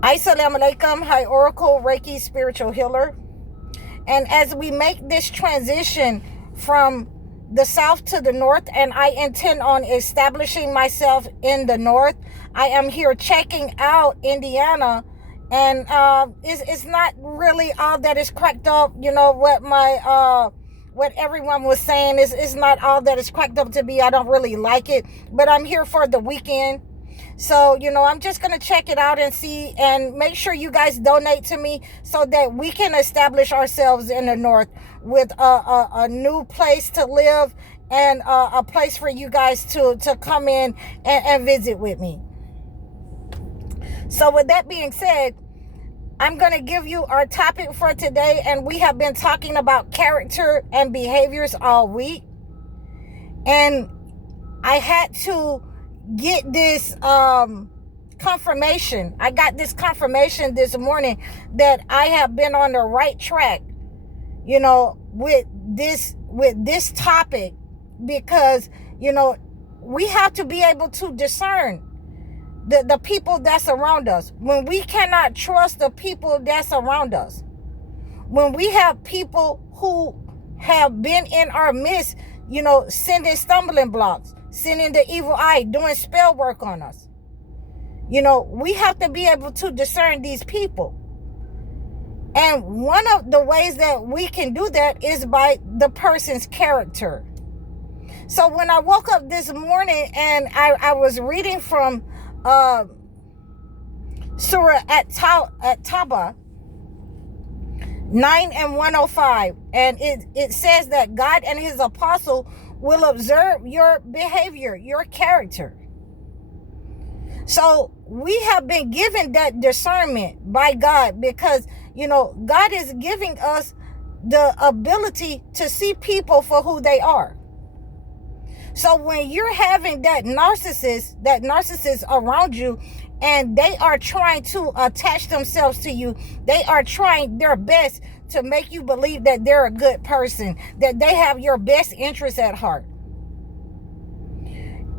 Assalamu alaikum. Hi, Oracle Reiki spiritual healer. And as we make this transition from the south to the north, and I intend on establishing myself in the north, I am here checking out Indiana, and it's not really all that is cracked up. You know what what everyone was saying is not all that is cracked up to be. I don't really like it, but I'm here for the weekend. So, I'm just going to check it out and see, and make sure you guys donate to me so that we can establish ourselves in the north with a new place to live, and a place for you guys to come in and visit with me. So with that being said, I'm going to give you our topic for today, and we have been talking about character and behaviors all week. And I had to get this confirmation. I got this confirmation this morning that I have been on the right track, with this topic, because we have to be able to discern the people that's around us. When we cannot trust the people that's around us, when we have people who have been in our midst, sending stumbling blocks, sending the evil eye, doing spell work on us, we have to be able to discern these people. And one of the ways that we can do that is by the person's character. So when I woke up this morning and I was reading from Surah at Taba 9 and 105, and it says that God and his apostle will observe your behavior, your character. So we have been given that discernment by God, because God is giving us the ability to see people for who they are. So when you're having that narcissist around you, and they are trying to attach themselves to you, they are trying their best to make you believe that they're a good person, that they have your best interests at heart,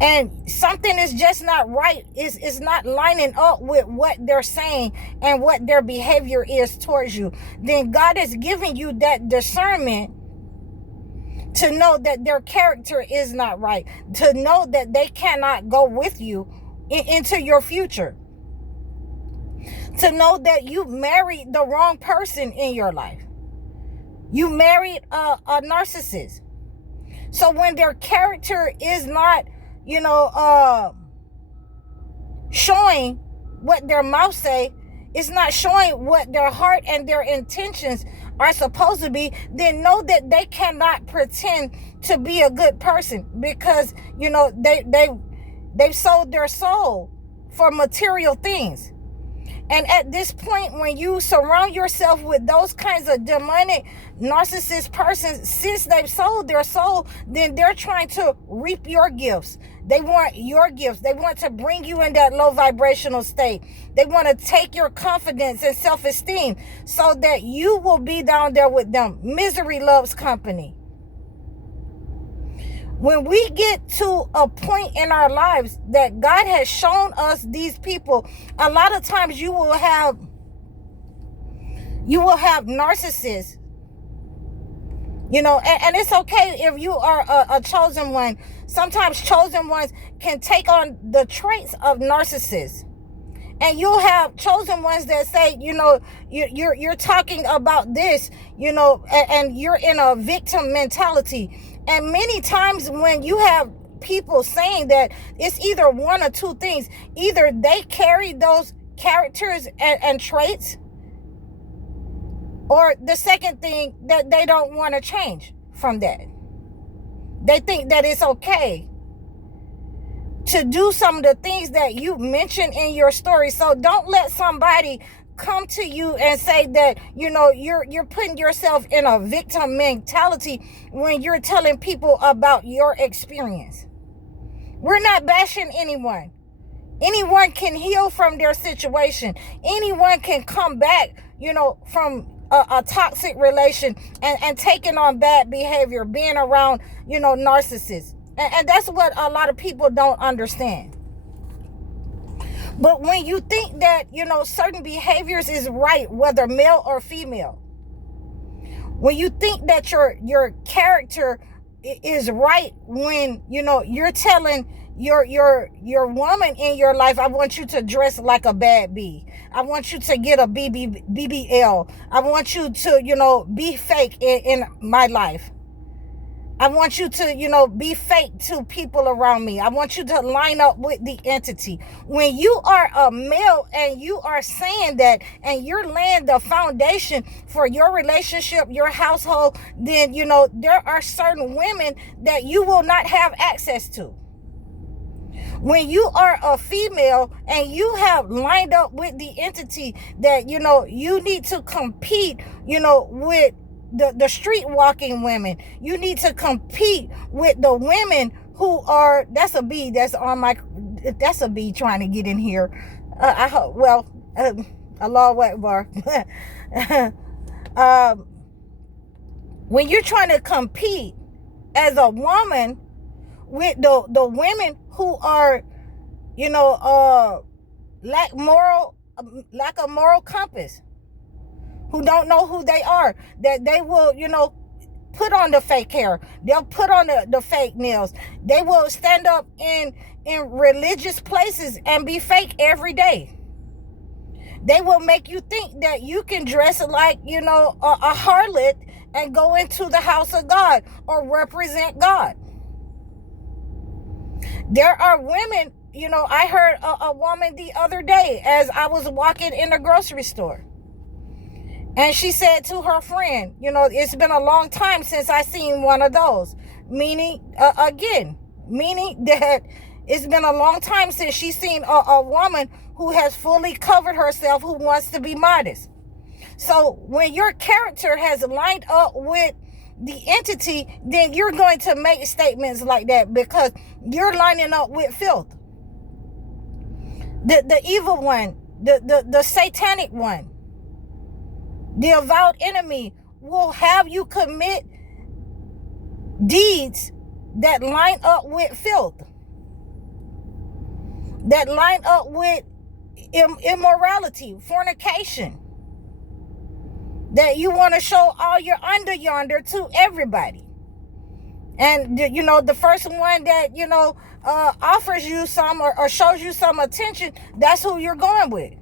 and something is just not right, is not lining up with what they're saying and what their behavior is towards you, then God is giving you that discernment to know that their character is not right, to know that they cannot go with you into your future, to know that you married the wrong person in your life. You married a narcissist. So when their character is not, showing what their mouth say, it's not showing what their heart and their intentions are supposed to be, then know that they cannot pretend to be a good person, because they've sold their soul for material things. And at this point, when you surround yourself with those kinds of demonic narcissist persons, since they've sold their soul, then they're trying to reap your gifts. They want your gifts. They want to bring you in that low vibrational state. They want to take your confidence and self-esteem so that you will be down there with them. Misery loves company. When we get to a point in our lives that God has shown us these people, a lot of times you will have narcissists, and it's okay if you are a chosen one. Sometimes chosen ones can take on the traits of narcissists. And you'll have chosen ones that say, you're talking about this, and you're in a victim mentality. And many times when you have people saying that, it's either one or two things. Either they carry those characters and traits, or the second thing, that they don't want to change from that. They think that it's okay to do some of the things that you mentioned in your story. So don't let somebody come to you and say that, you're putting yourself in a victim mentality when you're telling people about your experience. We're not bashing anyone. Anyone can heal from their situation. Anyone can come back, from a toxic relation and taking on bad behavior, being around, narcissists. And that's what a lot of people don't understand. But when you think that, certain behaviors is right, whether male or female, when you think that your character is right, when you're telling your woman in your life, I want you to dress like a bad bee, I want you to get a BBL, I want you to be fake in my life, I want you to be fake to people around me, I want you to line up with the entity. When you are a male and you are saying that, and you're laying the foundation for your relationship, your household, then there are certain women that you will not have access to. When you are a female and you have lined up with the entity that you need to compete with the street walking women, you need to compete with the women who are, that's a bee trying to get in here. I hope, Allah Akbar. When you're trying to compete as a woman with the women who are lack a moral compass, who don't know who they are, that they will put on the fake hair, they'll put on the fake nails, they will stand up in religious places and be fake every day. They will make you think that you can dress like a harlot and go into the house of God or represent God. There are women, I heard a woman the other day as I was walking in the grocery store, and she said to her friend, it's been a long time since I seen one of those. Meaning that it's been a long time since she's seen a woman who has fully covered herself, who wants to be modest. So when your character has lined up with the entity, then you're going to make statements like that because you're lining up with filth. The evil one, the satanic one, the avowed enemy will have you commit deeds that line up with filth, that line up with immorality, fornication, that you want to show all your under yonder to everybody. And the first one that offers you some or shows you some attention, that's who you're going with.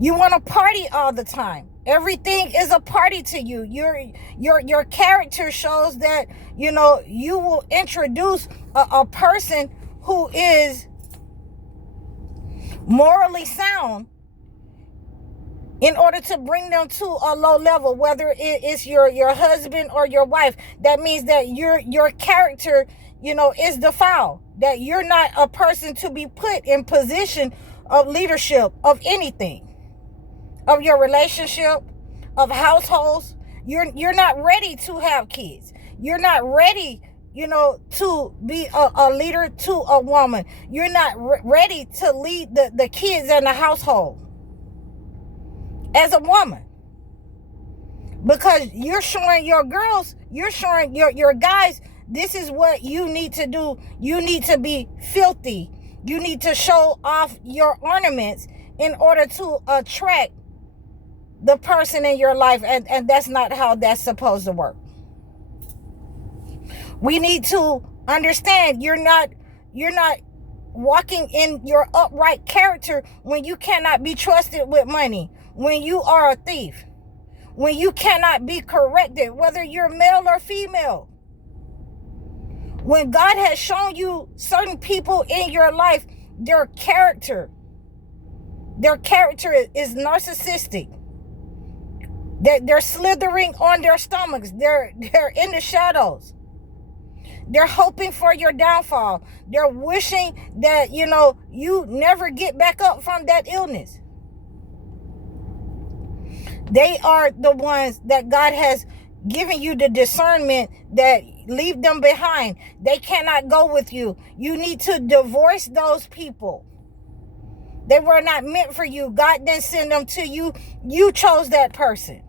You want to party all the time. Everything is a party to you. Your character shows that you will introduce a person who is morally sound in order to bring them to a low level, whether it's your husband or your wife. That means that your character is defiled, that you're not a person to be put in position of leadership of anything, of your relationship, of households. You're not ready to have kids. You're not ready to be a leader to a woman. You're not ready to lead the kids and the household as a woman, because you're showing your girls, you're showing your guys, this is what you need to do. You need to be filthy. You need to show off your ornaments in order to attract the person in your life, and that's not how that's supposed to work. We need to understand you're not walking in your upright character when you cannot be trusted with money, when you are a thief, when you cannot be corrected, whether you're male or female. When God has shown you certain people in your life, their character is narcissistic. They're slithering on their stomachs. They're in the shadows. They're hoping for your downfall. They're wishing that, you never get back up from that illness. They are the ones that God has given you the discernment that leave them behind. They cannot go with you. You need to divorce those people. They were not meant for you. God didn't send them to you. You chose that person.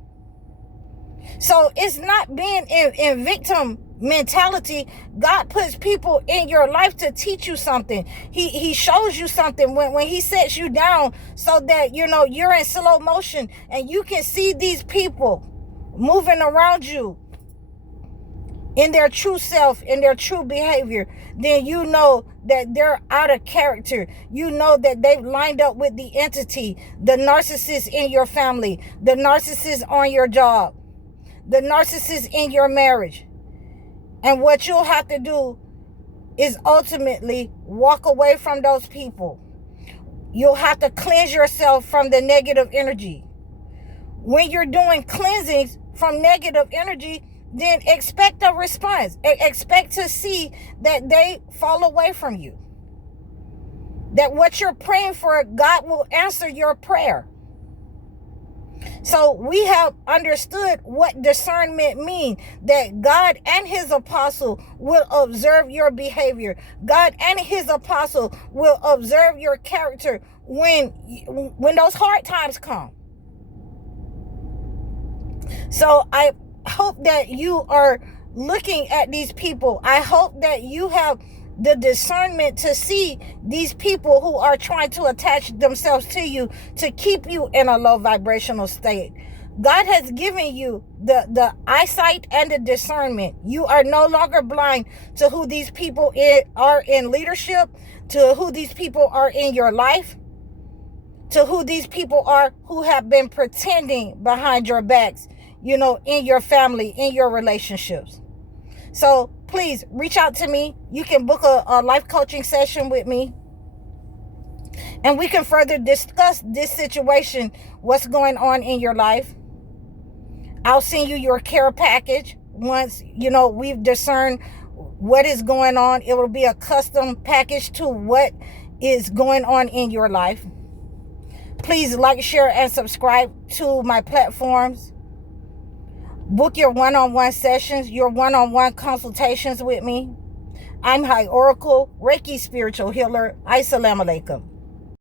So it's not being in victim mentality. God puts people in your life to teach you something. He shows you something when he sets you down, so that you're in slow motion and you can see these people moving around you in their true self, in their true behavior. Then you know that they're out of character. You know that they've lined up with the entity, the narcissist in your family, the narcissist on your job, the narcissist in your marriage. And what you'll have to do is ultimately walk away from those people. You'll have to cleanse yourself from the negative energy. When you're doing cleansings from negative energy, then expect a response. Expect to see that they fall away from you. That what you're praying for, God will answer your prayer. So we have understood what discernment means, that God and his apostle will observe your behavior. God and his apostle will observe your character when those hard times come. So I hope that you are looking at these people. I hope that you have the discernment to see these people who are trying to attach themselves to you to keep you in a low vibrational state. God has given you the eyesight and the discernment. You are no longer blind to who these people are in leadership, to who these people are in your life, to who these people are who have been pretending behind your backs, in your family, in your relationships. So please reach out to me. You can book a life coaching session with me, and we can further discuss this situation, what's going on in your life. I'll send you your care package once, we've discerned what is going on. It will be a custom package to what is going on in your life. Please like, share, and subscribe to my platforms. Book your one-on-one sessions, your one-on-one consultations with me. I'm High Oracle, Reiki spiritual healer. Assalamu alaikum.